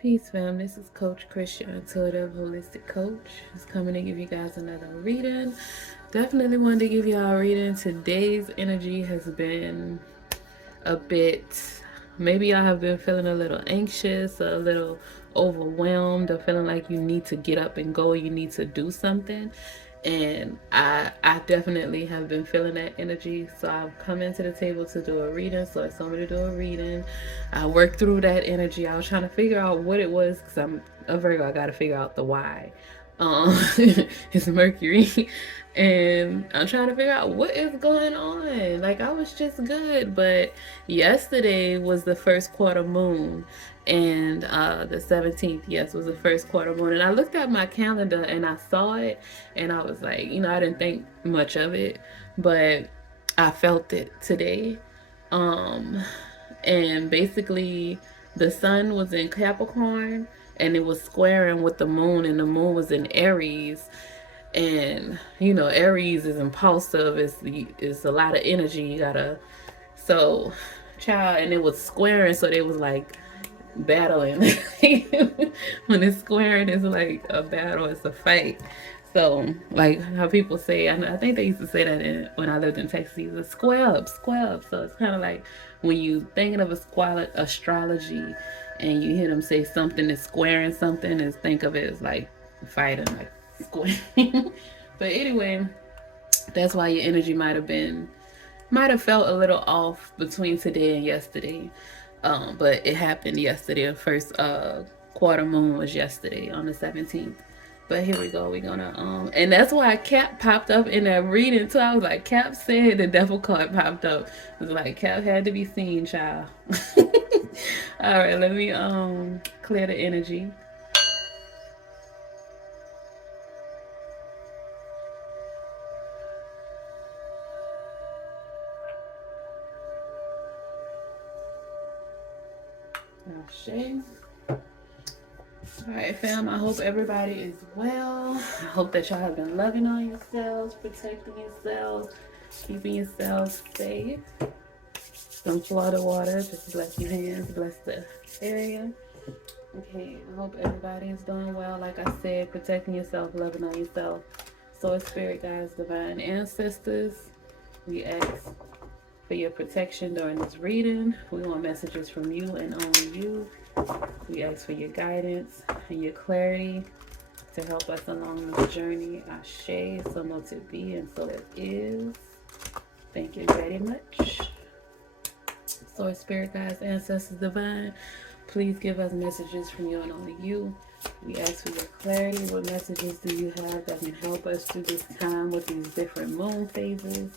Peace, fam. This is Coach Chris, your intuitive holistic coach. Just coming to give you guys another reading. Definitely wanted to give y'all a reading. Today's energy has been a bit, maybe y'all have been feeling a little anxious, a little overwhelmed, or feeling like you need to get up and go, you need to do something. And I definitely have been feeling that energy. So I've come into the table to do a reading. So I told me to do a reading. I worked through that energy. I was trying to figure out what it was because I'm a Virgo. I got to figure out the why. It's Mercury, and I'm trying to figure out what is going on. Like, I was just good, but yesterday was the first quarter moon, and the 17th, yes, was the first quarter moon. And I looked at my calendar and I saw it, and I was like, I didn't think much of it, but I felt it today. Um, and basically, the sun was in Capricorn and it was squaring with the moon, and the moon was in Aries. And Aries is impulsive, it's a lot of energy. You gotta, so child, and it was squaring, so they was like battling. When it's squaring, it's like a battle, it's a fight. So, like how people say, I think they used to say that when I lived in Texas, a square up, square up. So it's kind of like when you thinking of a square astrology, and you hear them say something is squaring something, is think of it as like fighting, like squaring. But anyway, that's why your energy might have felt a little off between today and yesterday. But it happened yesterday. The first quarter moon was yesterday on the 17th. But here we go. We're gonna and that's why Cap popped up in that reading too. I was like, Cap said the devil card popped up. It was like Cap had to be seen, child. All right, let me clear the energy. Shame. All right, fam. I hope everybody is well. I hope that y'all have been loving on yourselves, protecting yourselves, keeping yourselves safe. Some Florida water. Just bless your hands, bless the area. Okay, I hope everybody is doing well. Like I said, protecting yourself, loving on yourself. Source, spirit guides, divine ancestors, we ask for your protection during this reading. We want messages from you and only you. We ask for your guidance and your clarity to help us along this journey. Ashe, so let it be, and so it is. Thank you very much. Source, spirit guides, ancestors, divine, please give us messages from you and only you. We ask for your clarity. What messages do you have that can help us through this time with these different moon phases?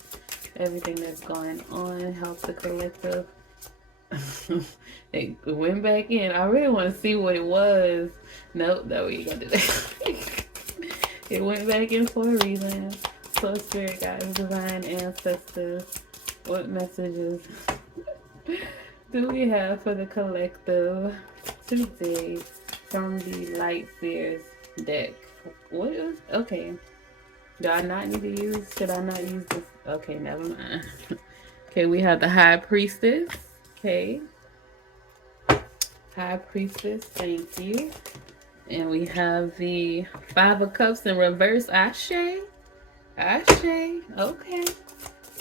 Everything that's going on, help the collective. It went back in. I really want to see what it was. Nope, that way you gonna do that. It went back in for a reason. So spirit guides, divine ancestors, what messages do we have for the collective today from the Light Seers deck? What is okay? Do I not need to use? Should I not use this? Okay, never mind. Okay, we have the High Priestess. Okay. High Priestess, thank you. And we have the Five of Cups in reverse. Ashe. Ashe. Okay.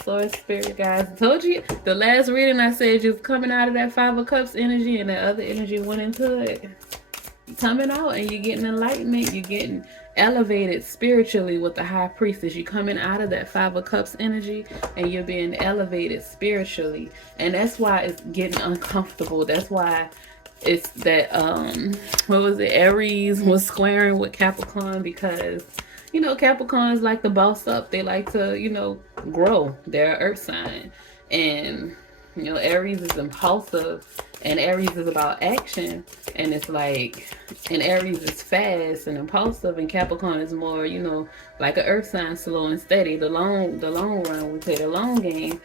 Source, spirit guys. I told you the last reading I said you was coming out of that Five of Cups energy, and that other energy went into it. You're coming out and you're getting enlightenment. You're getting elevated spiritually with the High Priestess. You're coming out of that Five of Cups energy and you're being elevated spiritually. And that's why it's getting uncomfortable. That's why it's that what was it, Aries was squaring with Capricorn, because Capricorns like to boss up. They like to grow. They're an earth sign, and Aries is impulsive, and Aries is about action, and it's like, and Aries is fast and impulsive, and Capricorn is more like an earth sign, slow and steady, the long run. We play the long game,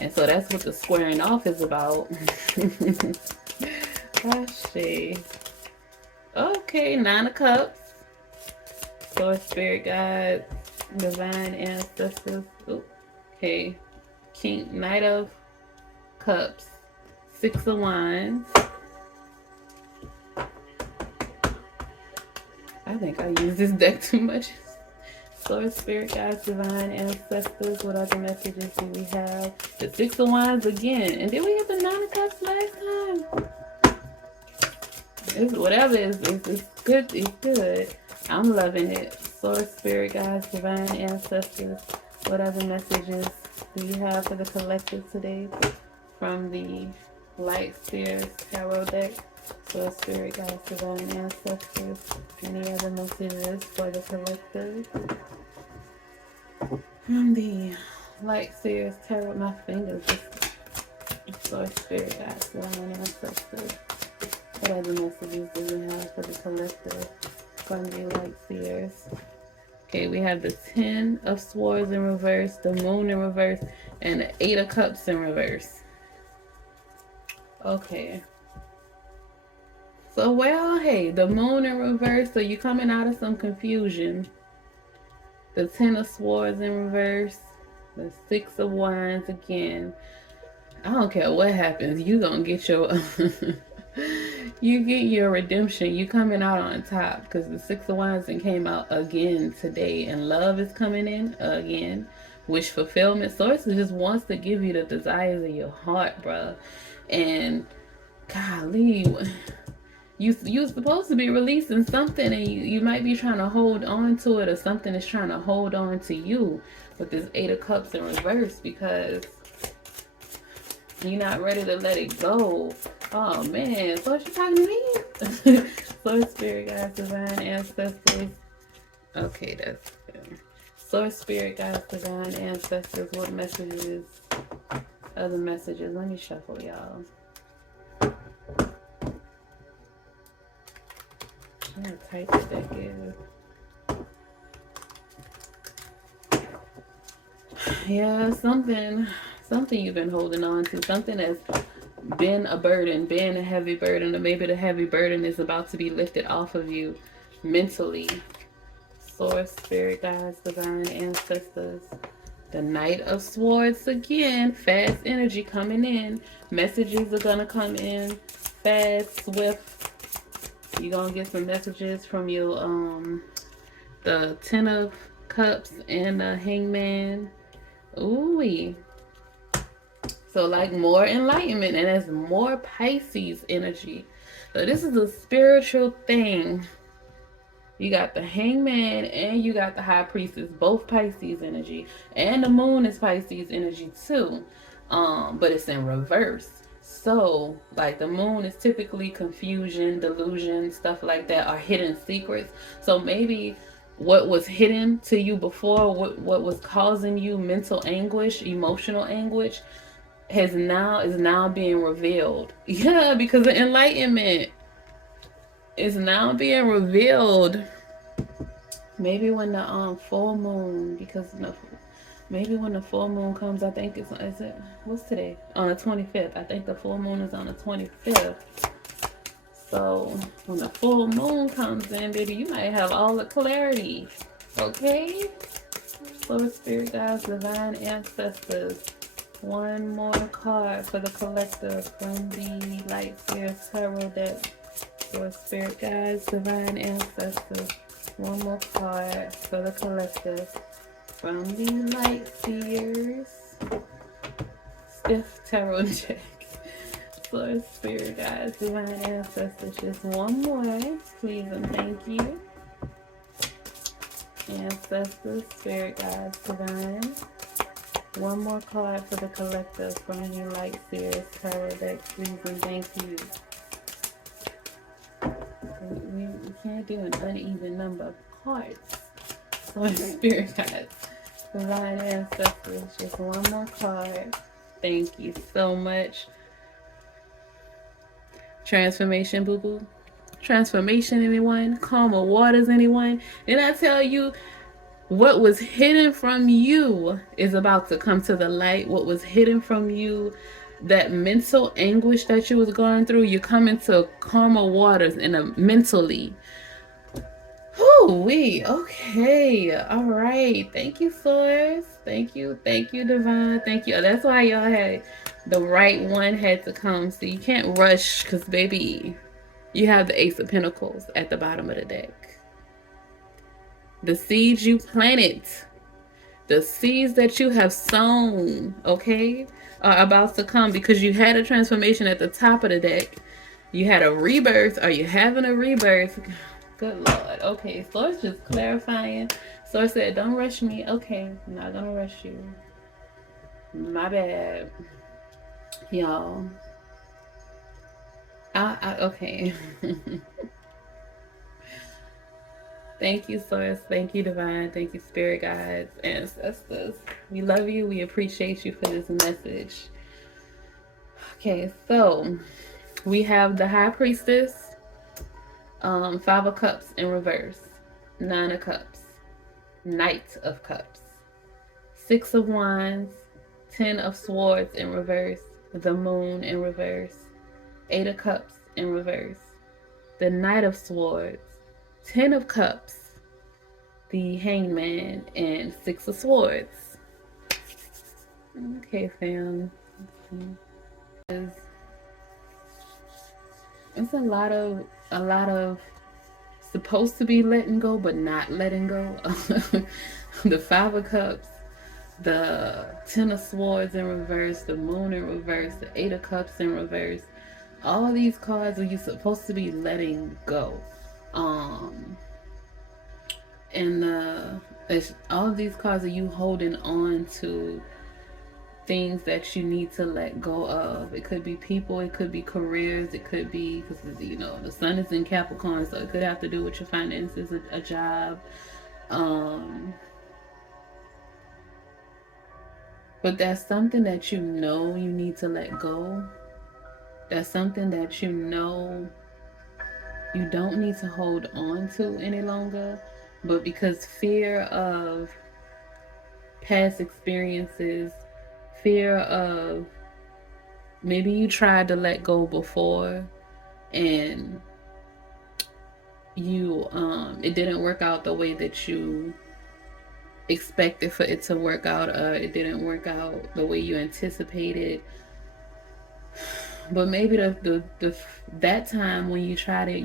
and so that's what the squaring off is about. Let's see. Okay, Nine of Cups. Source, spirit guides, divine ancestors. Ooh, okay. Knight of Cups. Six of Wands. I think I use this deck too much. Source, spirit guides, divine ancestors. What other messages do we have? The Six of Wands again. And then we have the Nine of Cups last time. It's whatever it's good. It's good. I'm loving it. Source, spirit guides, divine ancestors. What other messages do you have for the collective today from the Light Seers Tarot deck? Source, spirit guides, divine ancestors. Any other messages for the collective from the Light Seers Tarot? My fingers just Source, spirit guides, divine ancestors. What other messages do we have for the collective from the Light Seers? Okay, we have the Ten of Swords in reverse, the Moon in reverse, and the Eight of Cups in reverse. Okay. So, well, hey, the Moon in reverse, so you're coming out of some confusion. The Ten of Swords in reverse, the Six of Wands again. I don't care what happens, you gonna get your... you get your redemption. You coming out on top because the Six of Wands came out again today, and love is coming in again. Wish fulfillment. Source just wants to give you the desires of your heart, bro. And golly, you're supposed to be releasing something, and you might be trying to hold on to it, or something is trying to hold on to you with this Eight of Cups in reverse because you're not ready to let it go. Oh man, so what you talking to me? Source, spirit guides, divine ancestors. Okay, that's good. Source, spirit guides, divine ancestors. What messages? Other messages. Let me shuffle, y'all. How tight the deck is. Yeah, something you've been holding on to, something that's been a burden, been a heavy burden, or maybe the heavy burden is about to be lifted off of you mentally. Source, spirit guides, divine ancestors. The Knight of Swords again. Fast energy coming in. Messages are gonna come in fast, swift. You're gonna get some messages from your the Ten of Cups and the Hangman. Ooh-wee. So like more enlightenment, and there's more Pisces energy. So this is a spiritual thing. You got the Hangman and you got the High Priestess, both Pisces energy. And the Moon is Pisces energy too. But it's in reverse. So like the Moon is typically confusion, delusion, stuff like that, or hidden secrets. So maybe what was hidden to you before, what was causing you mental anguish, emotional anguish, is now being revealed. Yeah, because the enlightenment is now being revealed. Maybe when the full moon, because maybe when the full moon comes, I think is it what's today? On the 25th. I think the full moon is on the 25th. So when the full moon comes in, baby, you might have all the clarity. Okay? Source, spirit guides, divine ancestors. One more card for the collective from the Light Seers Tarot deck. For spirit guides, divine ancestors. One more card for the collective from the Light Seers Stiff Tarot deck. For spirit guides, divine ancestors. Just one more, please and thank you. Ancestors, spirit guides, divine. One more card for the collective from the Light Seers Tarot deck, please and thank you. We can't do an uneven number of cards. So spirit guides, divine ancestors, just one more card. Thank you so much. Transformation, boo boo. Transformation, anyone? Calmer waters, anyone? Did I tell you? What was hidden from you is about to come to the light. What was hidden from you, that mental anguish that you was going through, you're coming to calmer waters mentally. Whoo-wee. Okay. All right. Thank you, Source. Thank you, Divine. Thank you. That's why y'all had the right one had to come. So you can't rush because, baby, you have the Ace of Pentacles at the bottom of the deck. The seeds you planted, the seeds that you have sown, okay, are about to come, because you had a transformation at the top of the deck. You had a rebirth. Are you having a rebirth? Good Lord. Okay, so it's just clarifying. So I said, don't rush me. Okay, I'm not gonna rush you. My bad. Y'all. Okay. Thank you, Source. Thank you, Divine. Thank you, Spirit Guides, Ancestors. We love you. We appreciate you for this message. Okay, so we have the High Priestess, Five of Cups in reverse, Nine of Cups, Knight of Cups, Six of Wands, Ten of Swords in reverse, the Moon in reverse, Eight of Cups in reverse, the Knight of Swords, Ten of Cups, the Hangman, and Six of Swords. Okay, fam. It's a lot of supposed to be letting go but not letting go. The Five of Cups, the Ten of Swords in reverse, the Moon in reverse, the Eight of Cups in reverse. All these cards are you supposed to be letting go. And all of these cards are you holding on to things that you need to let go of. It could be people, it could be careers, it could be, because the sun is in Capricorn, so it could have to do with your finances, a job. But that's something that you need to let go. That's something that you don't need to hold on to any longer. But because fear of past experiences, fear of maybe you tried to let go before and you it didn't work out the way that you expected for it to work out, it didn't work out the way you anticipated. But maybe that time when you tried it,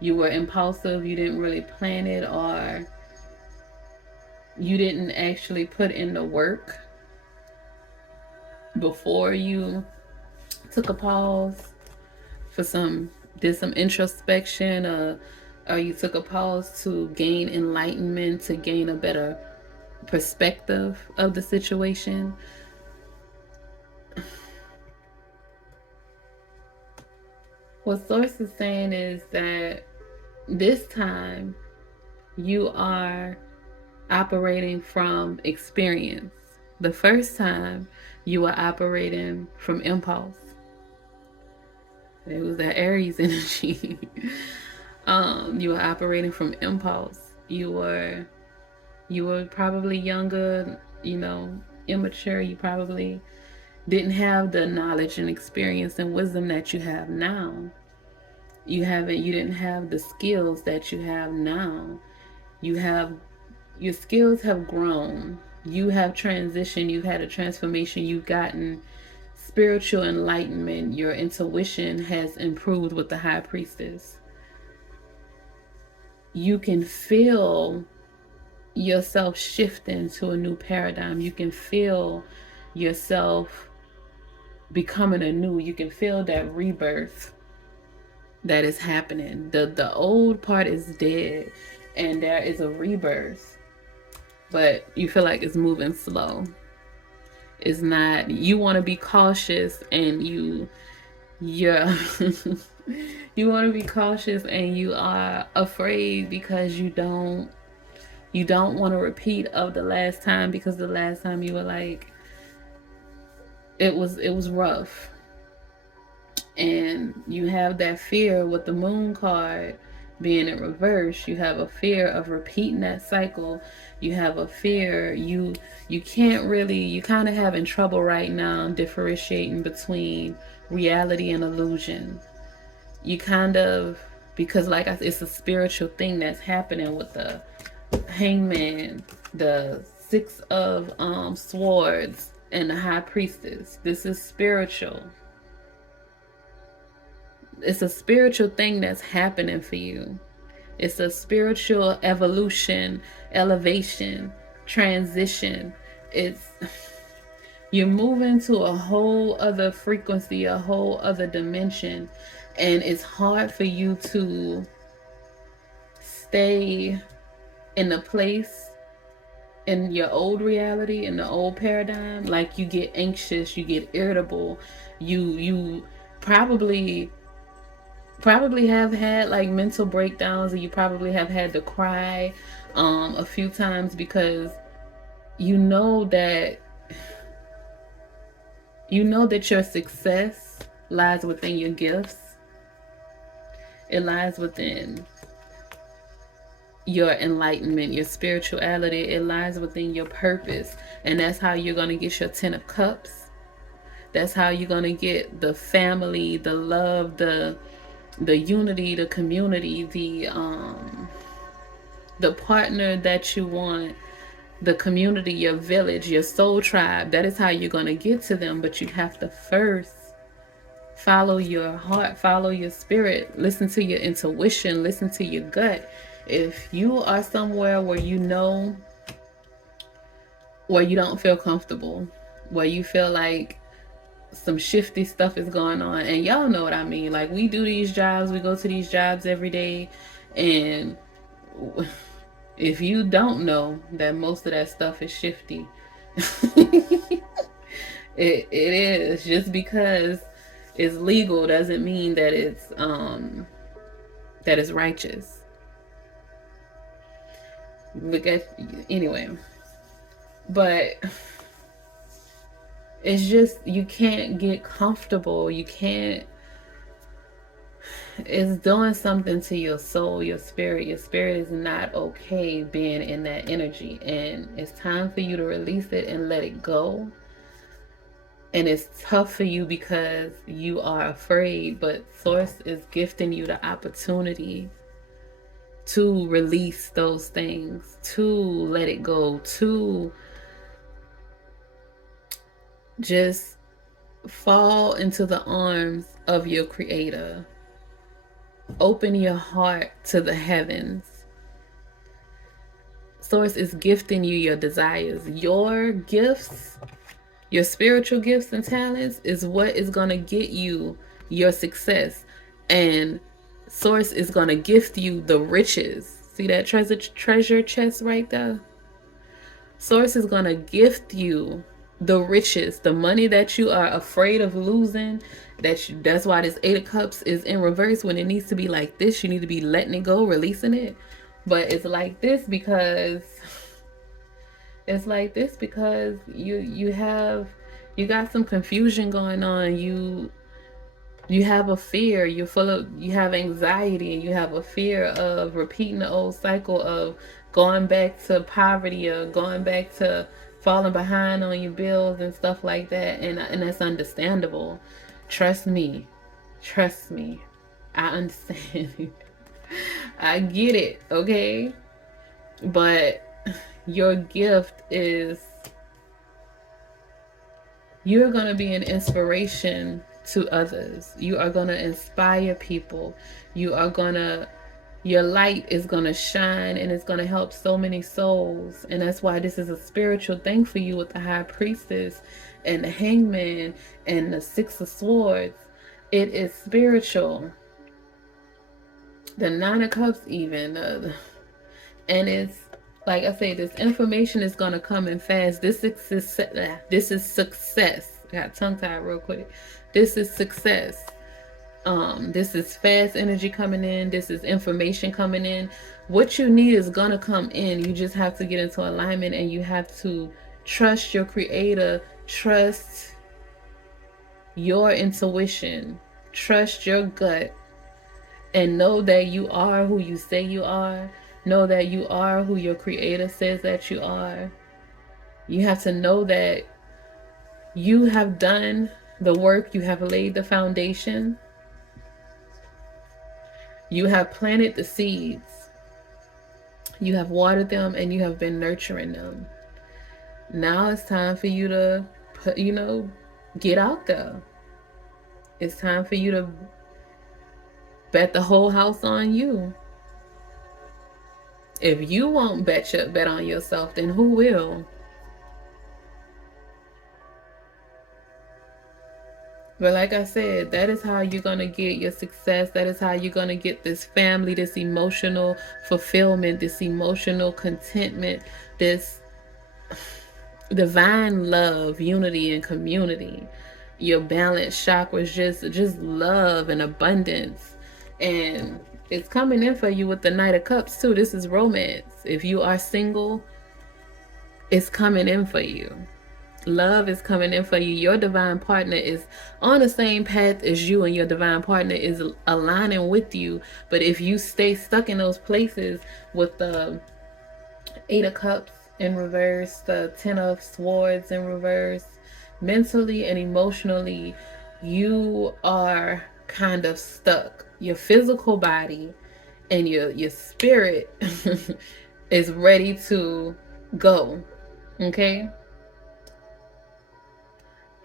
you were impulsive, you didn't really plan it, or you didn't actually put in the work before you took a pause did some introspection, or you took a pause to gain enlightenment, to gain a better perspective of the situation. What Source is saying is that this time you are operating from experience. The first time you were operating from impulse. It was that Aries energy. You were operating from impulse. You were probably younger, immature. You probably didn't have the knowledge and experience and wisdom that you have now. You didn't have the skills that you have now. Your skills have grown. You have transitioned. You've had a transformation. You've gotten spiritual enlightenment. Your intuition has improved with the High Priestess. You can feel yourself shifting to a new paradigm. You can feel yourself becoming anew. You can feel that rebirth that is happening. The old part is dead and there is a rebirth, but you feel like it's moving slow. It's not. You want to be cautious, and you're you want to be cautious, and you are afraid because you don't want to repeat of the last time, because the last time you were like, it was rough. And you have that fear with the Moon card being in reverse. You have a fear of repeating that cycle. You have a fear. You can't really, you kind of having trouble right now differentiating between reality and illusion. You kind of, because like it's a spiritual thing that's happening with the Hangman, the Six of Swords, and the High Priestess. This is spiritual. It's a spiritual thing that's happening for you. It's a spiritual evolution, elevation, transition. It's you're moving to a whole other frequency, a whole other dimension, and it's hard for you to stay in a place in your old reality, in the old paradigm. Like, you get anxious, you get irritable, you probably have had like mental breakdowns, and you probably have had to cry a few times, because you know that your success lies within your gifts. It lies within your enlightenment, your spirituality. It lies within your purpose. And that's how you're going to get your 10 of cups. That's how you're going to get the family, the love, the unity, the community, the partner that you want, the community, your village, your soul tribe. That is how you're going to get to them. But you have to first follow your heart, follow your spirit, listen to your intuition, listen to your gut. If you are somewhere where you know, where you don't feel comfortable, where you feel like some shifty stuff is going on, and y'all know what I mean, like, we do these jobs, we go to these jobs every day, and if you don't know that most of that stuff is shifty, it is. Just because it's legal doesn't mean that it's righteous. Because anyway, but it's just, you can't get comfortable. You can't. It's doing something to your soul, your spirit. Your spirit is not okay being in that energy, and it's time for you to release it and let it go. And it's tough for you because you are afraid, but Source is gifting you the opportunity to release those things, to let it go, to just fall into the arms of your Creator. Open your heart to the heavens. Source is gifting you your desires. Your gifts, your spiritual gifts and talents, is what is going to get you your success. And Source is going to gift you the riches. See that treasure chest right there? Source is going to gift you the riches, the money that you are afraid of losing. That's why this 8 of Cups is in reverse, when it needs to be like this. You need to be letting it go, releasing it. But it's like this because you got some confusion going on. You have a fear. You have anxiety, and you have a fear of repeating the old cycle of going back to poverty, or going back to falling behind on your bills and stuff like that. And that's understandable. Trust me. I understand. I get it, okay? But your gift is, you're going to be an inspiration to others. You are going to inspire people. Your light is going to shine, and it's going to help so many souls. And that's why this is a spiritual thing for you, with the High Priestess and the Hangman and the 6 of Swords. It is spiritual. The 9 of Cups even. And it's, like I say, this information is going to come in fast. This is success. I got tongue-tied real quick. This is success. This is fast energy coming in. This is information coming in. What you need is going to come in. You just have to get into alignment, and you have to trust your Creator. Trust your intuition. Trust your gut. And know that you are who you say you are. Know that you are who your Creator says that you are. You have to know that you have done the work. You have laid the foundation. You have planted the seeds. You have watered them, and you have been nurturing them. Now it's time for you to get out there. It's time for you to bet the whole house on you. If you won't bet on yourself, then who will? But like I said, that is how you're going to get your success. That is how you're going to get this family, this emotional fulfillment, this emotional contentment, this divine love, unity, and community. Your balanced chakras, just love and abundance. And it's coming in for you with the Knight of Cups too. This is romance. If you are single, it's coming in for you. Love is coming in for you. Your divine partner is on the same path as you, and your divine partner is aligning with you. But if you stay stuck in those places with the Eight of Cups in reverse, the Ten of Swords in reverse, mentally and emotionally, you are kind of stuck. Your physical body and your spirit is ready to go. Okay?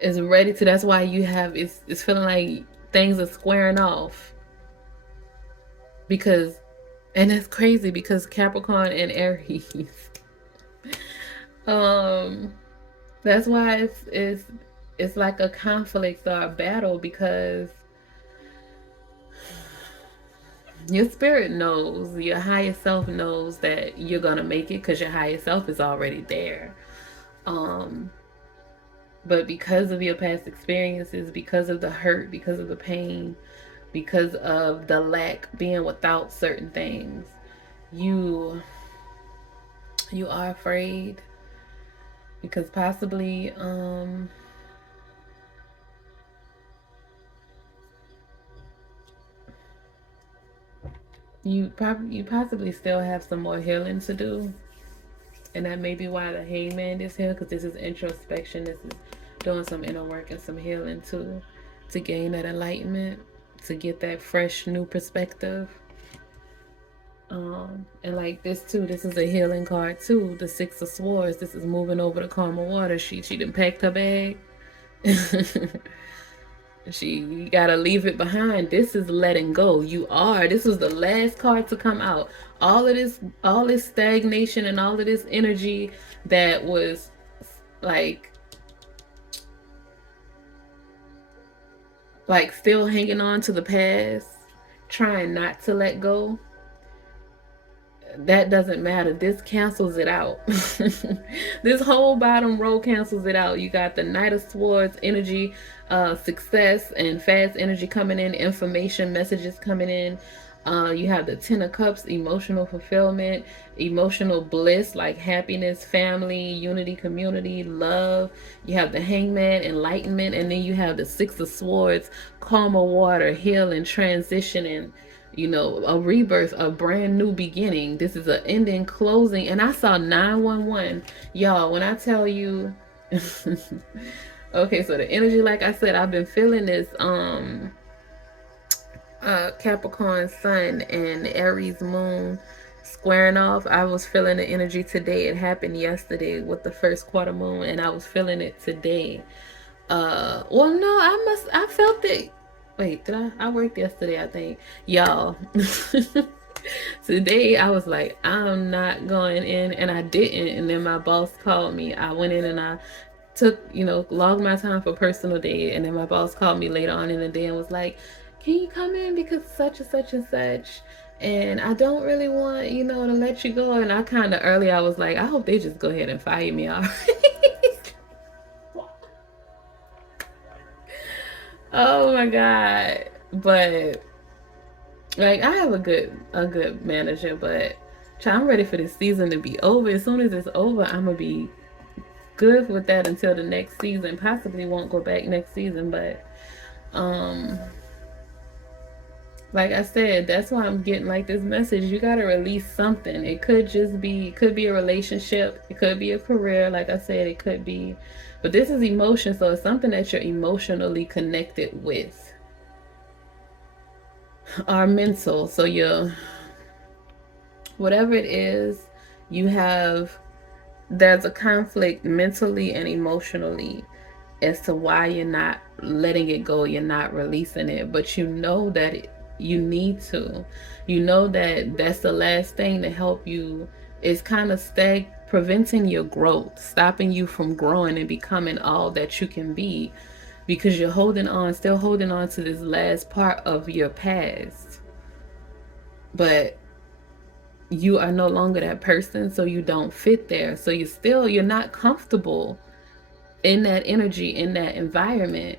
Is ready to. That's why you have it's feeling like things are squaring off. Because, and that's crazy because Capricorn and Aries. That's why it's like a conflict or a battle, because your spirit knows, your higher self knows that you're gonna make it because your higher self is already there. But because of your past experiences, because of the hurt, because of the pain, because of the lack, being without certain things, you are afraid, because possibly you possibly still have some more healing to do. And that may be why the Hangman is here, because this is introspection. This is doing some inner work and some healing to gain that enlightenment, to get that fresh new perspective. And like this too, this is a healing card too. The Six of Swords. This is moving over to calmer water. She done packed her bag. You gotta leave it behind. This is letting go. This was the last card to come out. All this stagnation and all of this energy that was like still hanging on to the past, trying not to let go. That doesn't matter. This cancels it out. This whole bottom row cancels it out. You got the Knight of Swords energy, success and fast energy coming in, information, messages coming in. You have the Ten of Cups, emotional fulfillment, emotional bliss, like happiness, family, unity, community, love. You have the Hangman, enlightenment, and then you have the Six of Swords, calmer water, healing, transitioning, a rebirth, a brand new beginning. This is an ending, closing. And I saw 911. Y'all, when I tell you, okay, so the energy, like I said, I've been feeling this Capricorn sun and Aries moon squaring off. I was feeling the energy today. It happened yesterday with the first quarter moon, and I was feeling it today. Well, no, I felt it. Wait, did I worked yesterday, I think. Y'all. Today I was like, I'm not going in, and I didn't. And then my boss called me. I went in and I took, logged my time for personal day. And then my boss called me later on in the day and was like, can you come in because such and such and such? And I don't really want, to let you go. And I kind of early, I was like, I hope they just go ahead and fire me already. Oh my God. But like, I have a good manager, but I'm ready for this season to be over. As soon as it's over, I'm gonna be good with that until the next season. Possibly won't go back next season, but like I said, that's why I'm getting like this message. You gotta release something. It could be a relationship, it could be a career, like I said, it could be, but this is emotion, so it's something that you're emotionally connected with. Our mental, so whatever it is, there's a conflict mentally and emotionally as to why you're not letting it go, you're not releasing it, but you know that you need to. You know that that's the last thing to help you. Is kind of preventing your growth, stopping you from growing and becoming all that you can be, because you're still holding on to this last part of your past. But you are no longer that person, so you don't fit there. So you're not comfortable in that energy, in that environment.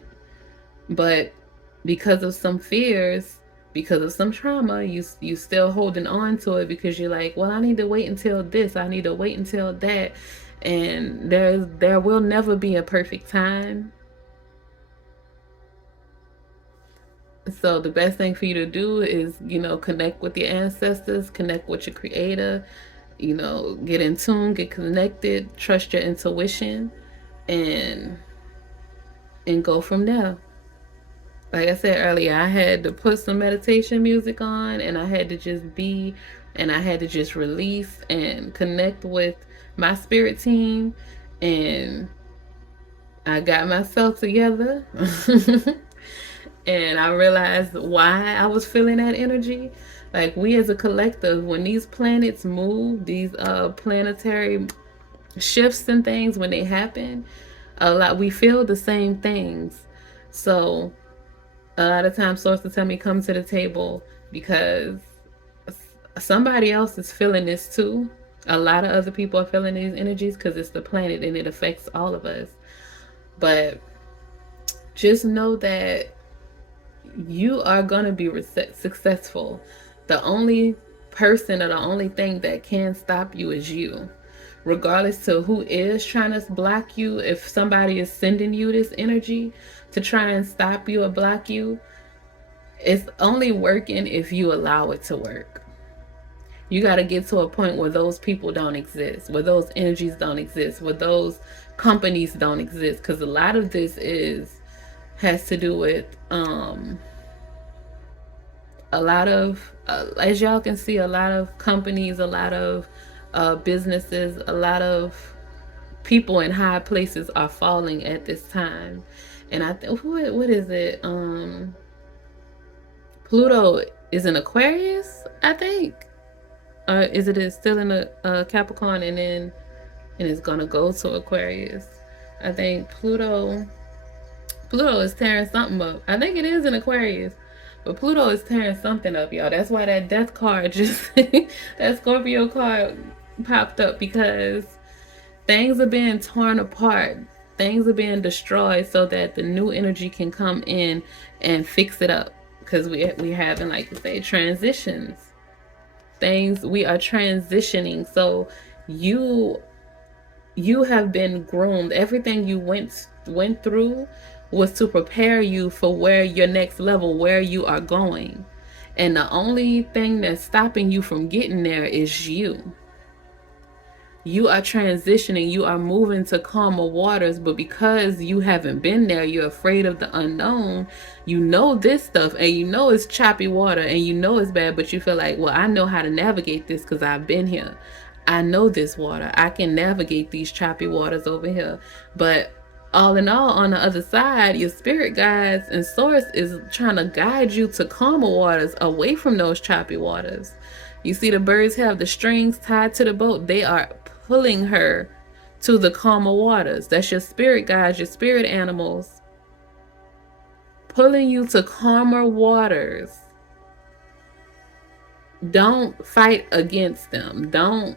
But because of some fears, because of some trauma, you still holding on to it, because you're like, well, I need to wait until this, I need to wait until that. And there will never be a perfect time. So the best thing for you to do is, connect with your ancestors, connect with your creator, get in tune, get connected, trust your intuition, and go from there. Like I said earlier, I had to put some meditation music on, and I had to just be, and I had to just release and connect with my spirit team, and I got myself together. And I realized why I was feeling that energy. Like, we as a collective, when these planets move, these planetary shifts and things, when they happen, we feel the same things. So a lot of times sources tell me come to the table, because somebody else is feeling this too. A lot of other people are feeling these energies, because it's the planet and it affects all of us. But just know that you are going to be successful. The only person or the only thing that can stop you is you. Regardless to who is trying to block you, if somebody is sending you this energy to try and stop you or block you, it's only working if you allow it to work. You got to get to a point where those people don't exist, where those energies don't exist, where those companies don't exist. Because a lot of this has to do with a lot of as y'all can see, a lot of companies, a lot of businesses, a lot of people in high places are falling at this time. And I think, what is it, Pluto is in Aquarius, I think. Is it still in a Capricorn, and it's gonna go to Aquarius? I think Pluto is tearing something up. I think it is in Aquarius, but Pluto is tearing something up, y'all. That's why that death card that Scorpio card popped up, because things are being torn apart. Things are being destroyed so that the new energy can come in and fix it up. Because we having, like you say, transitions. We are transitioning. So you have been groomed. Everything you went through was to prepare you for where your next level, where you are going. And the only thing that's stopping you from getting there is you. You are transitioning, you are moving to calmer waters, but because you haven't been there, you're afraid of the unknown. You know this stuff, and you know it's choppy water, and you know it's bad, but you feel like, well, I know how to navigate this because I've been here. I know this water. I can navigate these choppy waters over here. But all in all, on the other side, your spirit guides and source is trying to guide you to calmer waters, away from those choppy waters. You see the birds have the strings tied to the boat. They are pulling her to the calmer waters. That's your spirit guides, your spirit animals, pulling you to calmer waters. Don't fight against them. Don't.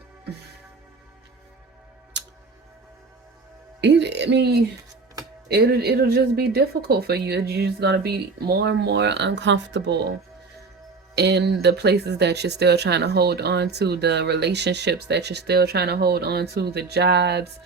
It'll just be difficult for you. You're just gonna be more and more uncomfortable in the places that you're still trying to hold on to, the relationships that you're still trying to hold on to, the jobs,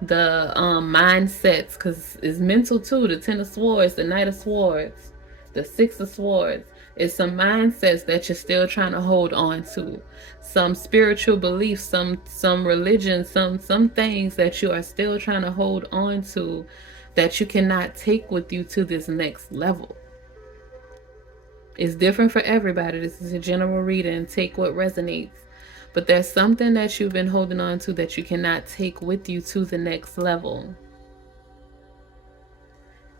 the mindsets, because it's mental too. The Ten of Swords, the Knight of Swords, the Six of Swords. It's some mindsets that you're still trying to hold on to, some spiritual beliefs, some religion, some things that you are still trying to hold on to, that you cannot take with you to this next level. It's different for everybody. This is a general reading. Take what resonates. But there's something that you've been holding on to that you cannot take with you to the next level.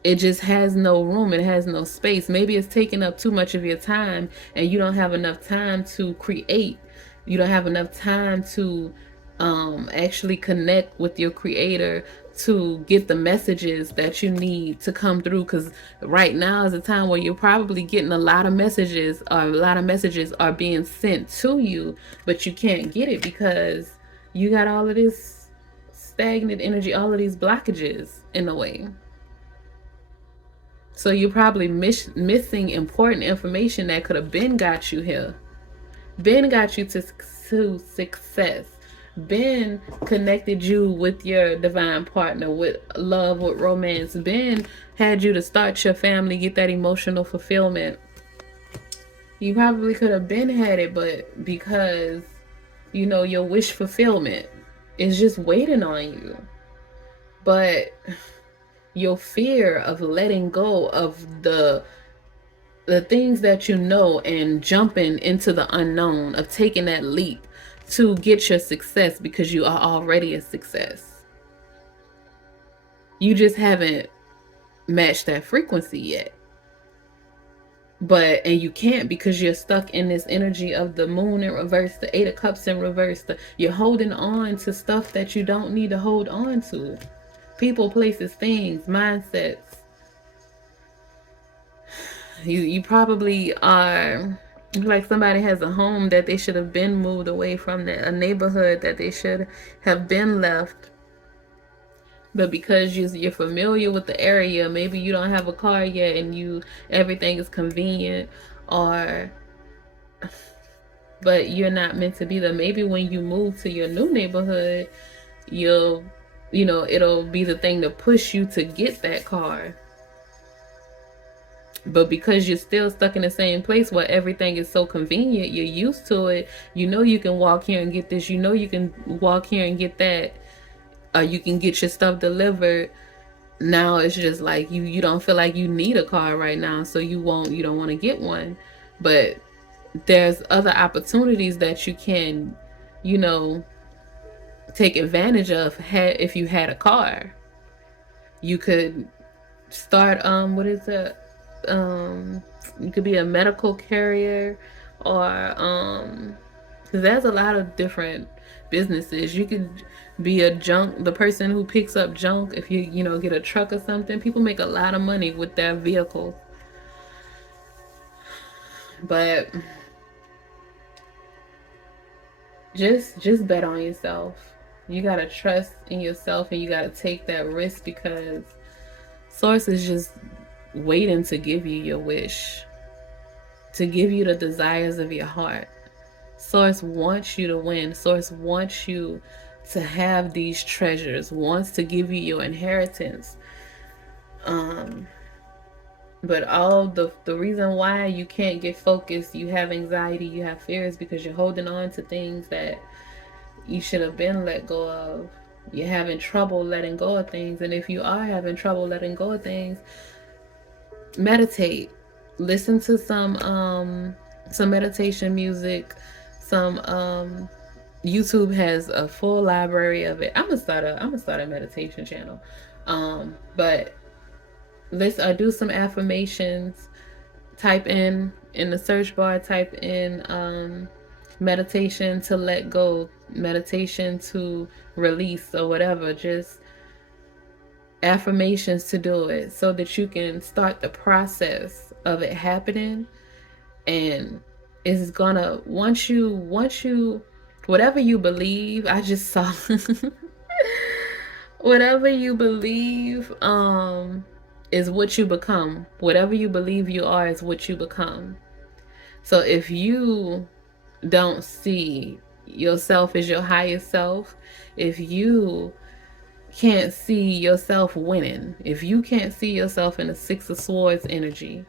it just has no room, it has no space. Maybe it's taking up too much of your time and you don't have enough time to create. You don't have enough time to actually connect with your creator to get the messages that you need to come through, because right now is a time where you're probably getting a lot of messages, or a lot of messages are being sent to you, but you can't get it because you got all of this stagnant energy, all of these blockages in the way. So you're probably missing important information that could have been got you here, been got you to success, been connected you with your divine partner, with love, with romance, been had you to start your family, get that emotional fulfillment. You probably could have been had it, but because your wish fulfillment is just waiting on you. But your fear of letting go of the things that you know and jumping into the unknown, of taking that leap to get your success, because you are already a success. You just haven't matched that frequency yet. And you can't, because you're stuck in this energy of the moon in reverse, the 8 of cups in reverse. You're holding on to stuff that you don't need to hold on to. People, places, things, mindsets. You probably are like somebody has a home that they should have been moved away from, a neighborhood that they should have been left. But because you're familiar with the area, maybe you don't have a car yet and everything is convenient, but you're not meant to be there. Maybe when you move to your new neighborhood, it'll be the thing to push you to get that car. But because you're still stuck in the same place where everything is so convenient, you're used to it. You can walk here and get this. You can walk here and get that. You can get your stuff delivered. Now it's just like you don't feel like you need a car right now, so you don't want to get one. But there's other opportunities that you can, take advantage of. If you had a car, you could start you could be a medical carrier, or because there's a lot of different businesses. You could be the person who picks up junk. If you get a truck or something, people make a lot of money with their vehicles. But just bet on yourself. You gotta trust in yourself, and you gotta take that risk, because Source is just waiting to give you your wish, to give you the desires of your heart. Source wants you to win. Source wants you to have these treasures, wants to give you your inheritance. But all the reason why you can't get focused, you have anxiety, you have fears, because you're holding on to things that you should have been let go of. You're having trouble letting go of things. And if you are having trouble letting go of things, meditate. Listen to some meditation music. YouTube has a full library of it. I'm gonna start a meditation channel. But let's do some affirmations. Type in the search bar, type in meditation to let go, meditation to release, or whatever. Just affirmations to do it, so that you can start the process of it happening. And it's gonna, once you whatever you believe, I just saw whatever you believe is what you become. Whatever you believe you are is what you become. So if you don't see yourself as your highest self, if you can't see yourself winning, if you can't see yourself in the 6 of Swords energy,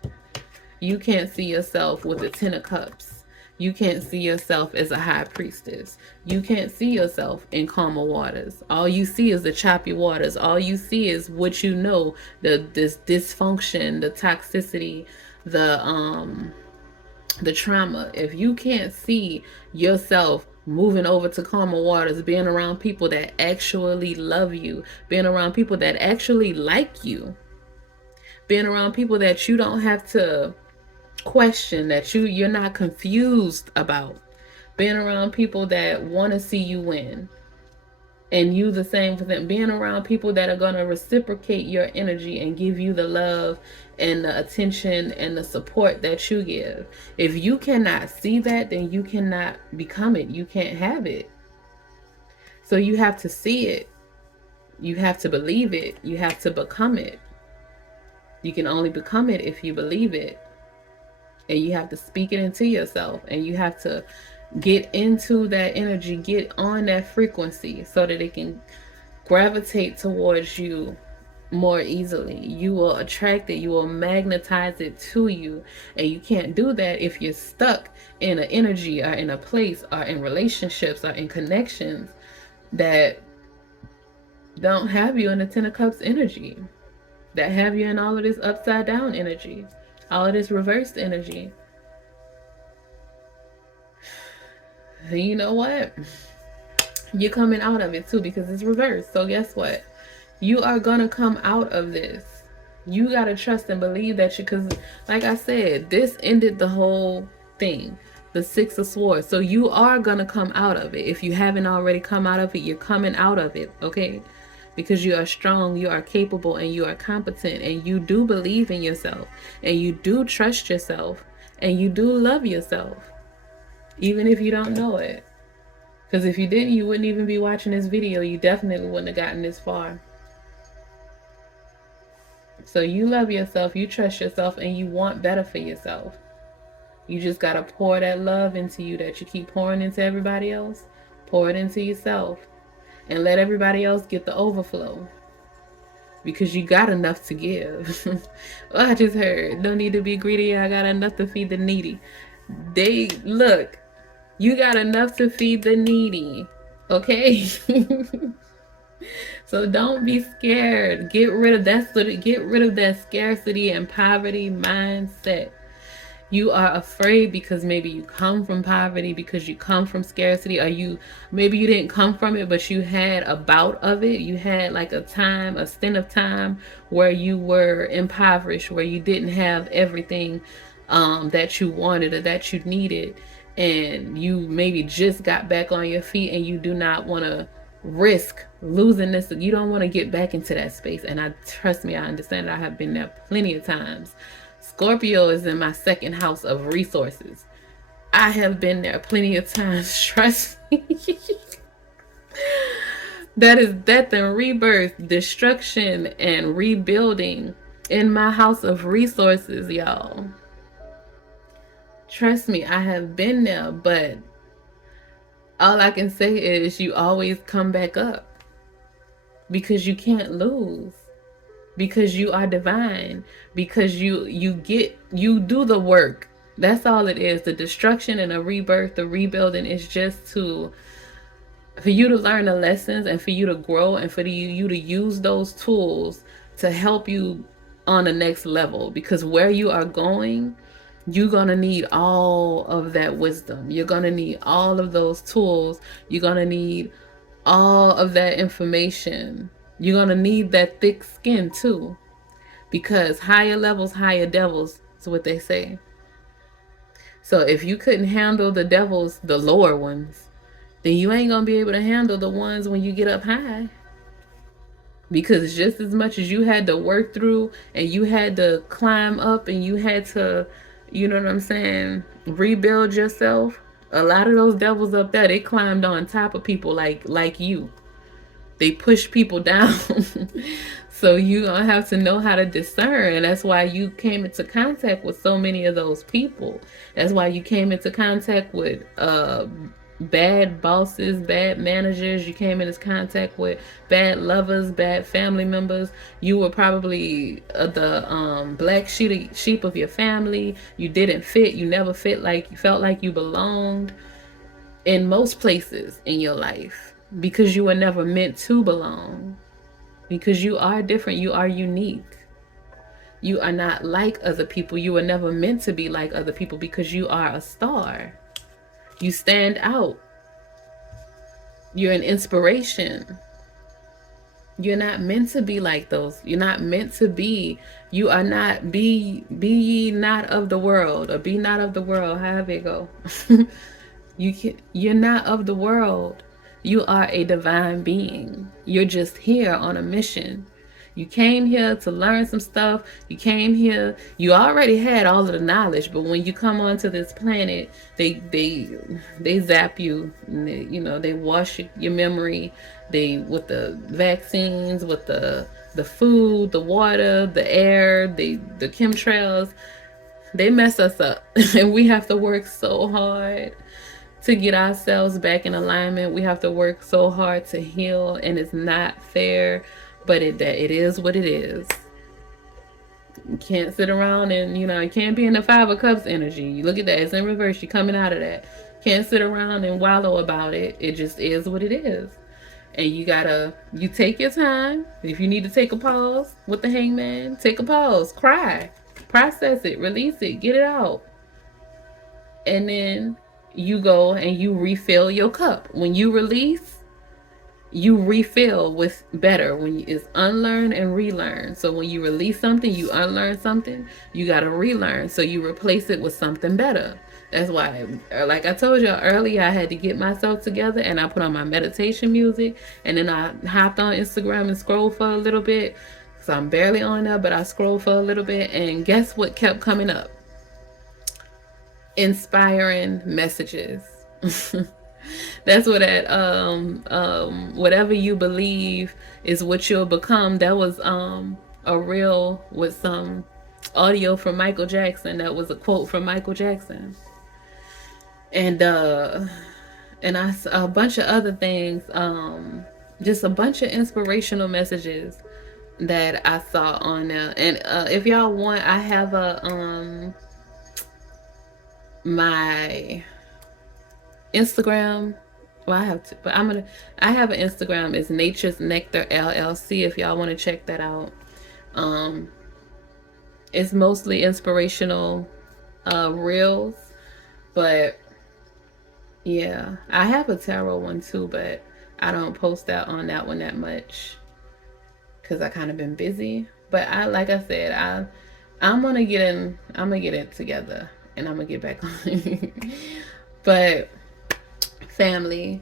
you can't see yourself with the 10 of Cups, you can't see yourself as a high priestess, you can't see yourself in calmer waters. All you see is the choppy waters. All you see is what you know, this dysfunction, the toxicity, the trauma. If you can't see yourself moving over to calmer waters, being around people that actually love you, being around people that actually like you, being around people that you don't have to question, that you're not confused about, being around people that want to see you win, and you the same for them, being around people that are going to reciprocate your energy and give you the love and the attention and the support that you give. If you cannot see that, then you cannot become it. You can't have it. So you have to see it, you have to believe it, you have to become it. You can only become it if you believe it, and you have to speak it into yourself, and you have to get into that energy, get on that frequency, so that it can gravitate towards you more easily. You will attract it, you will magnetize it to you. And you can't do that if you're stuck in an energy or in a place or in relationships or in connections that don't have you in the Ten of Cups energy, that have you in all of this upside down energy, all of this reversed energy. You know what? You're coming out of it too, because it's reversed. So guess what? You are gonna come out of this. You gotta trust and believe that because like I said, this ended the whole thing, the Six of Swords. So you are gonna come out of it. If you haven't already come out of it, you're coming out of it, okay? Because you are strong, you are capable, and you are competent, and you do believe in yourself, and you do trust yourself, and you do love yourself, even if you don't know it. Because if you didn't, you wouldn't even be watching this video. You definitely wouldn't have gotten this far. So you love yourself, you trust yourself, and you want better for yourself. You just got to pour that love into you that you keep pouring into everybody else. Pour it into yourself. And let everybody else get the overflow. Because you got enough to give. Oh, I just heard, don't need to be greedy. I got enough to feed the needy. Look, you got enough to feed the needy. Okay? So don't be scared. Get rid of that scarcity and poverty mindset. You are afraid because maybe you come from poverty, because you come from scarcity, or maybe you didn't come from it, but you had a bout of it. You had like a stint of time where you were impoverished, where you didn't have everything that you wanted or that you needed, and you maybe just got back on your feet, and you do not want to risk losing this. You don't want to get back into that space. And trust me, I understand. I have been there plenty of times. Scorpio is in my second house of resources. I have been there plenty of times. Trust me. That is death and rebirth, destruction and rebuilding in my house of resources, y'all. Trust me, I have been there, but all I can say is you always come back up, because you can't lose, because you are divine, because you do the work. That's all it is. The destruction and the rebirth, the rebuilding is just for you to learn the lessons and for you to grow and for you to use those tools to help you on the next level. Because where you are going, you're going to need all of that wisdom. You're going to need all of those tools. You're going to need all of that information. You're going to need that thick skin too. Because higher levels, higher devils is what they say. So if you couldn't handle the devils, the lower ones, then you ain't going to be able to handle the ones when you get up high. Because just as much as you had to work through and you had to climb up and you had to, you know what I'm saying, rebuild yourself, a lot of those devils up there, they climbed on top of people like you. They push people down. So you're going to have to know how to discern. And that's why you came into contact with so many of those people. That's why you came into contact with bad bosses, bad managers. You came into contact with bad lovers, bad family members. You were probably the black sheep of your family. You didn't fit. You never felt like you belonged in most places in your life, because you were never meant to belong. Because you are different. You are unique. You are not like other people. You were never meant to be like other people, because you are a star. You stand out. You're an inspiration. You're not meant to be like those. You're not meant to be. You are not, be ye not of the world, or be not of the world, however it go. You're not of the world. You are a divine being. You're just here on a mission. You came here to learn some stuff. You came here. You already had all of the knowledge, but when you come onto this planet, they zap you. And they wash your memory. They, with the vaccines, with the food, the water, the air, the chemtrails, they mess us up, and we have to work so hard to get ourselves back in alignment. We have to work so hard to heal, and it's not fair, but it is what it is. You can't sit around and, you can't be in the Five of Cups energy. You look at that, it's in reverse. You're coming out of that. Can't sit around and wallow about it. It just is what it is. And you take your time. If you need to take a pause with the Hangman, take a pause. Cry. Process it. Release it. Get it out. And then you go and you refill your cup. When you release, you refill with better. When it's unlearn and relearn. So when you release something, you unlearn something, you got to relearn. So you replace it with something better. That's why, like I told you earlier, I had to get myself together, and I put on my meditation music, and then I hopped on Instagram and scrolled for a little bit. So I'm barely on there, but I scrolled for a little bit, and guess what kept coming up? Inspiring messages. That's what that whatever you believe is what you'll become. That was a reel with some audio from Michael Jackson. That was a quote from Michael Jackson. And a bunch of other things, just a bunch of inspirational messages that I saw on there. And if y'all want, I have my Instagram. Well, I have to, but I have an Instagram. It's Nature's Nectar LLC. If y'all want to check that out. It's mostly inspirational reels, but yeah, I have a tarot one too, but I don't post out on that one that much because I kind of been busy. But like I said, I'm gonna get it together, and I'm gonna get back on. But family,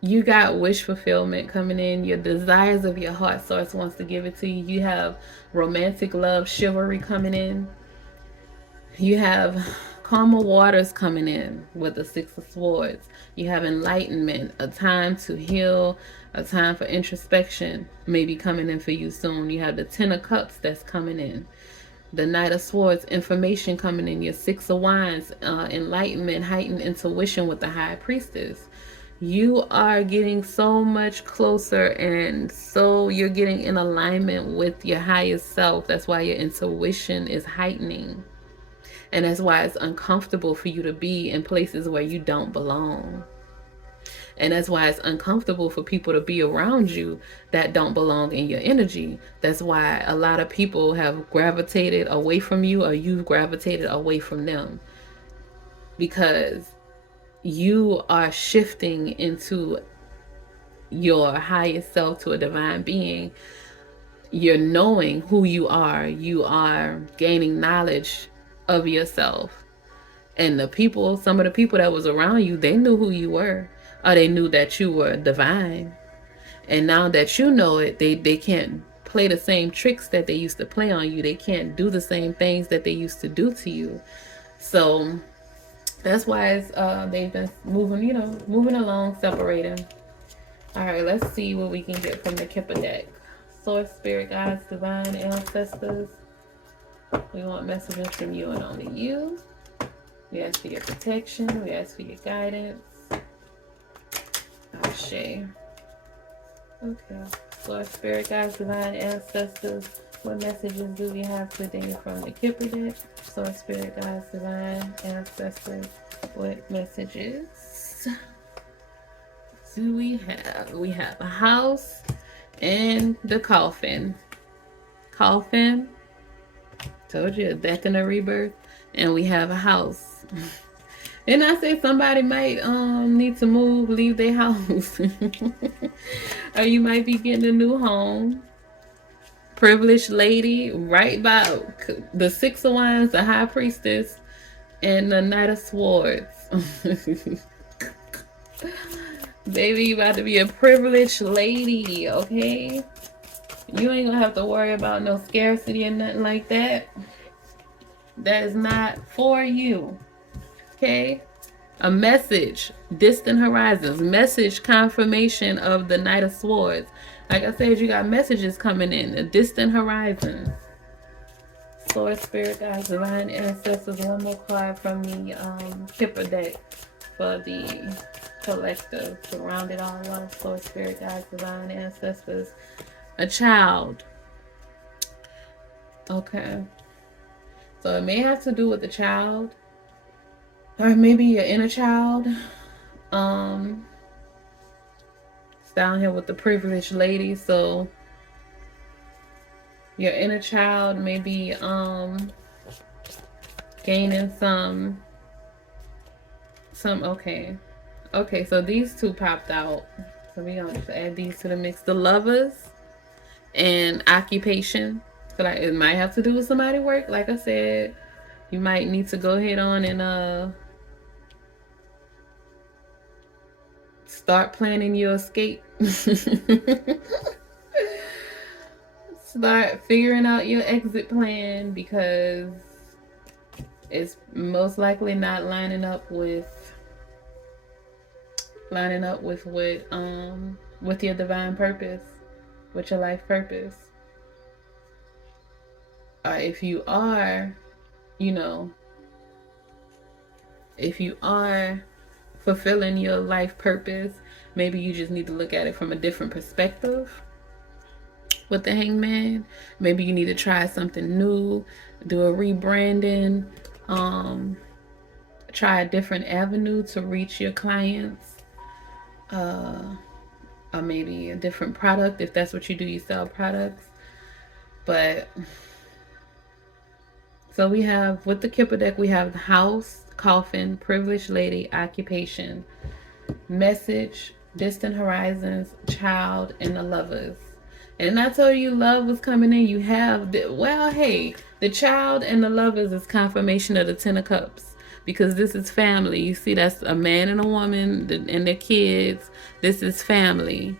you got wish fulfillment coming in. Your desires of your heart source wants to give it to you. You have romantic love, chivalry coming in. You have calmer waters coming in with the Six of Swords. You have enlightenment, a time to heal, a time for introspection maybe coming in for you soon. You have the Ten of Cups that's coming in. The Knight of Swords, information coming in. Your Six of Wands, enlightenment, heightened intuition with the High Priestess. You are getting so much closer, and so you're getting in alignment with your highest self. That's why your intuition is heightening. And that's why it's uncomfortable for you to be in places where you don't belong. And that's why it's uncomfortable for people to be around you that don't belong in your energy. That's why a lot of people have gravitated away from you, or you've gravitated away from them. Because you are shifting into your highest self, to a divine being. You're knowing who you are. You are gaining knowledge of yourself. And some of the people that was around you, they knew who you were, or they knew that you were divine. And now that you know it, they can't play the same tricks that they used to play on you. They can't do the same things that they used to do to you. So that's why they've been moving along, separating. All right, let's see what we can get from the Kipper deck. Source, spirit guides, divine ancestors. We want messages from you and only you. We ask for your protection. We ask for your guidance. Ashe. Okay. Source, spirit guides, divine ancestors. What messages do we have today from the Kipper deck? Source, spirit guides, divine ancestors. What messages do we have? We have a house and the coffin. Coffin. Told you, a death and a rebirth. And we have a house. And I say somebody might need to move, leave their house. Or you might be getting a new home. Privileged lady, right by the Six of Wands, the High Priestess, and the Knight of Swords. Baby, you about to be a privileged lady, okay? You ain't gonna have to worry about no scarcity and nothing like that. That is not for you, okay? A message, distant horizons, message confirmation of the Knight of Swords. Like I said, you got messages coming in, a distant horizon. Sword, spirit guides, divine ancestors. One more card from the Kipper deck for the collective to round it all off. Sword, spirit guides, divine ancestors. A child. Okay. So it may have to do with the child. Or maybe your inner child. It's down here with the privileged lady. So your inner child may be gaining some okay. Okay, so these two popped out. So we're gonna just add these to the mix. The lovers and occupation. So like it might have to do with somebody work. Like I said, you might need to go ahead on and start planning your escape. Start figuring out your exit plan, because it's most likely not lining up with with your divine purpose, with your life purpose. If you are, if you are fulfilling your life purpose, maybe you just need to look at it from a different perspective. With the Hangman, maybe you need to try something new, do a rebranding, try a different avenue to reach your clients, or maybe a different product if that's what you do. You sell products. But so we have, with the Kipper deck, we have the house, coffin, privileged lady, occupation, message, distant horizons, child, and the lovers. And I told you love was coming in. You have the child and the lovers is confirmation of the Ten of Cups, because this is family. You see, that's a man and a woman and their kids. This is family.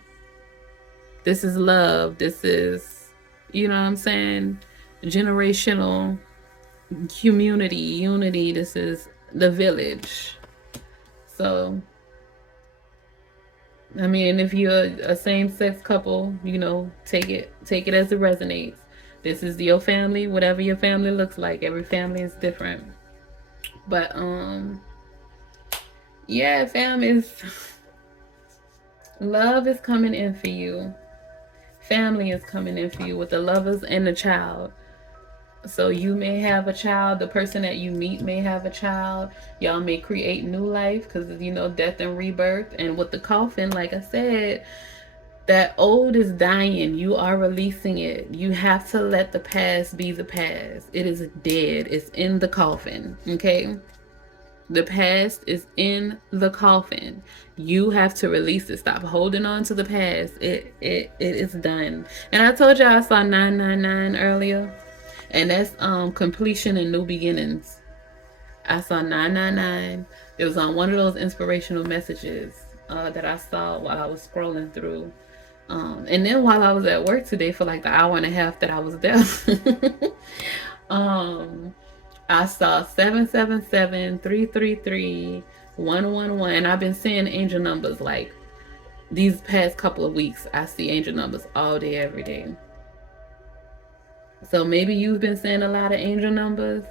This is love. This is, you know what I'm saying, generational community, unity. This is the village. So I mean, if you're a same-sex couple, take it as it resonates. This is your family, whatever your family looks like. Every family is different. But yeah, fam, love is coming in for you. Family is coming in for you with the lovers and the child. So you may have a child. The person that you meet may have a child. Y'all may create new life, because death and rebirth. And with the coffin, like I said, that old is dying. You are releasing it. You have to let the past be the past. It is dead. It's in the coffin. Okay? The past is in the coffin. You have to release it. Stop holding on to the past. It is done. And I told y'all I saw 999 earlier. And that's completion and new beginnings. I saw 999. It was on one of those inspirational messages that I saw while I was scrolling through. And then while I was at work today, for like the hour and a half that I was there, I saw 777, 333, 111. And I've been seeing angel numbers like these past couple of weeks. I see angel numbers all day, every day. So maybe you've been seeing a lot of angel numbers.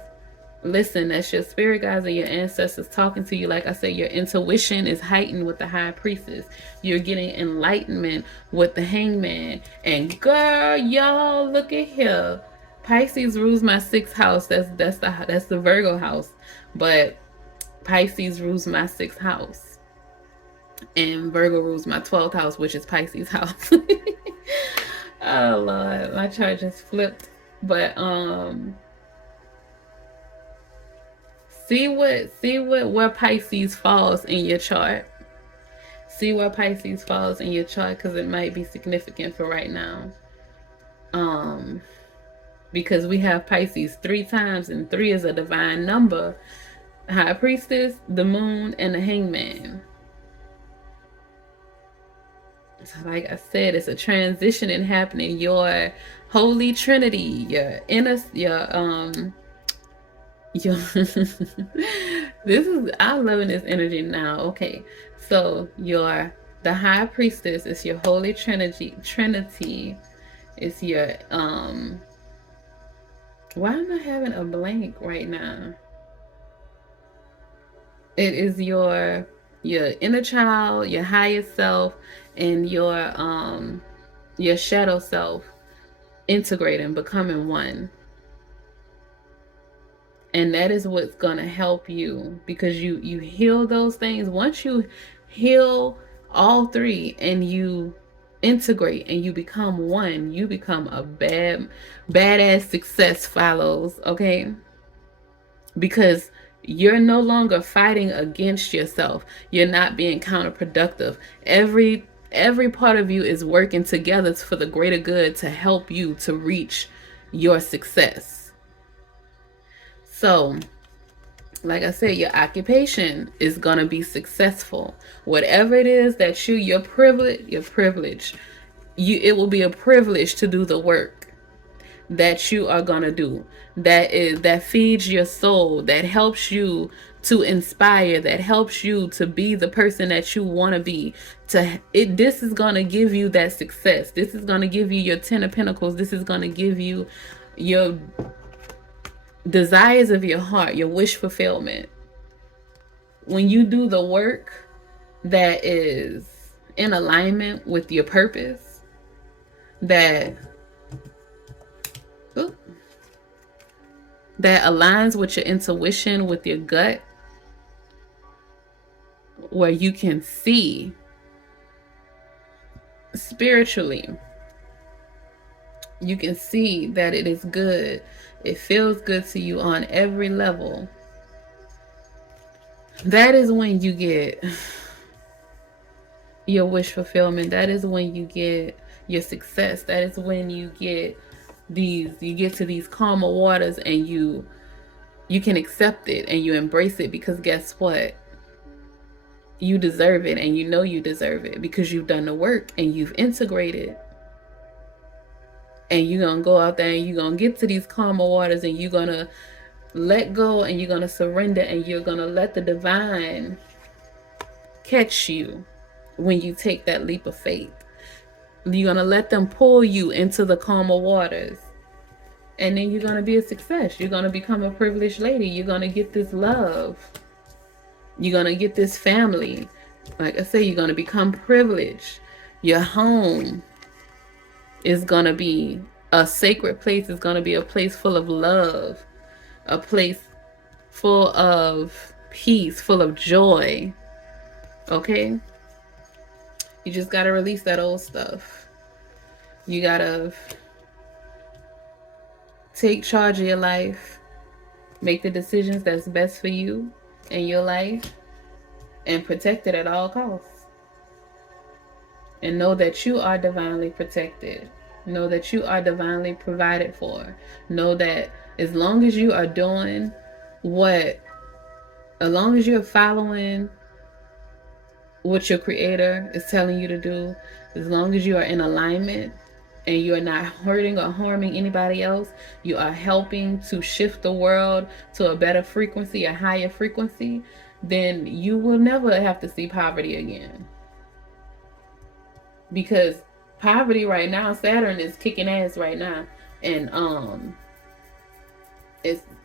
Listen, that's your spirit guides and your ancestors talking to you. Like I said, your intuition is heightened with the High Priestess. You're getting enlightenment with the Hangman. And girl, y'all, look at here. Pisces rules my 6th house. That's the Virgo house. But Pisces rules my 6th house. And Virgo rules my 12th house, which is Pisces house. Oh Lord, my chart just flipped. But See where Pisces falls in your chart. See where Pisces falls in your chart, because it might be significant for right now. Because we have Pisces 3 times, and 3 is a divine number. High Priestess, the Moon, and the Hangman. So like I said, it's a transitioning happening. Your Holy Trinity, your inner, this is, I'm loving this energy now. Okay, so the High Priestess is your Holy Trinity is your why am I having a blank right now? It is your inner child, your higher self, and your shadow self integrating, becoming one. And that is what's going to help you, because you heal those things. Once you heal all 3 and you integrate and you become one, you become a badass success follows, okay? Because you're no longer fighting against yourself. You're not being counterproductive. Every part of you is working together for the greater good to help you to reach your success. So, like I said, your occupation is going to be successful. Whatever it is that your privilege, it will be a privilege to do the work that you are going to do. That feeds your soul, that helps you to inspire, that helps you to be the person that you want to be. This is going to give you that success. This is going to give you your 10 of Pentacles. This is going to give you your desires of your heart, your wish fulfillment. When you do the work that is in alignment with your purpose, that aligns with your intuition, with your gut, where you can see spiritually, you can see that it is good. It feels good to you on every level. That is when you get your wish fulfillment. That is when you get your success. That is when you get to these calmer waters, and you can accept it and you embrace it, because guess what? You deserve it, and you know you deserve it because you've done the work and you've integrated. And you're going to go out there and you're going to get to these calmer waters, and you're going to let go, and you're going to surrender, and you're going to let the divine catch you when you take that leap of faith. You're going to let them pull you into the calmer waters. And then you're going to be a success. You're going to become a privileged lady. You're going to get this love. You're going to get this family. Like I say, you're going to become privileged. Your home is going to be a sacred place. It's going to be a place full of love, a place full of peace, full of joy. Okay? You just got to release that old stuff. You got to take charge of your life. Make the decisions that's best for you and your life, and protect it at all costs. And know that you are divinely protected. Know that you are divinely provided for. Know that as long as you are doing as long as you're following what your Creator is telling you to do, as long as you are in alignment and you are not hurting or harming anybody else, you are helping to shift the world to a better frequency, a higher frequency, then you will never have to see poverty again. Because poverty right now, Saturn is kicking ass right now, and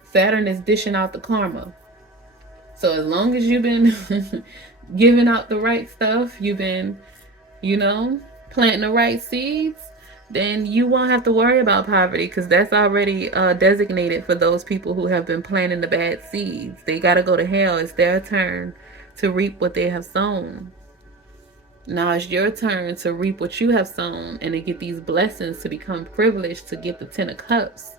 Saturn is dishing out the karma. So as long as you've been giving out the right stuff, you've been, planting the right seeds, then you won't have to worry about poverty, because that's already designated for those people who have been planting the bad seeds. They got to go to hell. It's their turn to reap what they have sown. Now it's your turn to reap what you have sown, and to get these blessings, to become privileged, to get the 10 of Cups,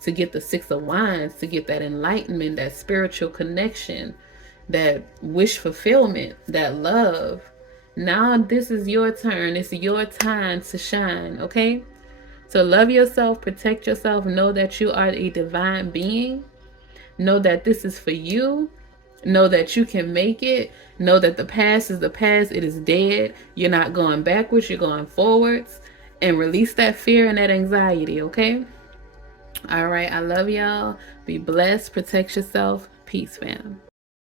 to get the Six of Wands, to get that enlightenment, that spiritual connection, that wish fulfillment, that love. Now this is your turn. It's your time to shine, okay? So love yourself, protect yourself, know that you are a divine being. Know that this is for you. Know that you can make it. Know that the past is the past. It is dead. You're not going backwards, you're going forwards. And release that fear and that anxiety, okay? All right, I love y'all. Be blessed. Protect yourself. Peace, fam.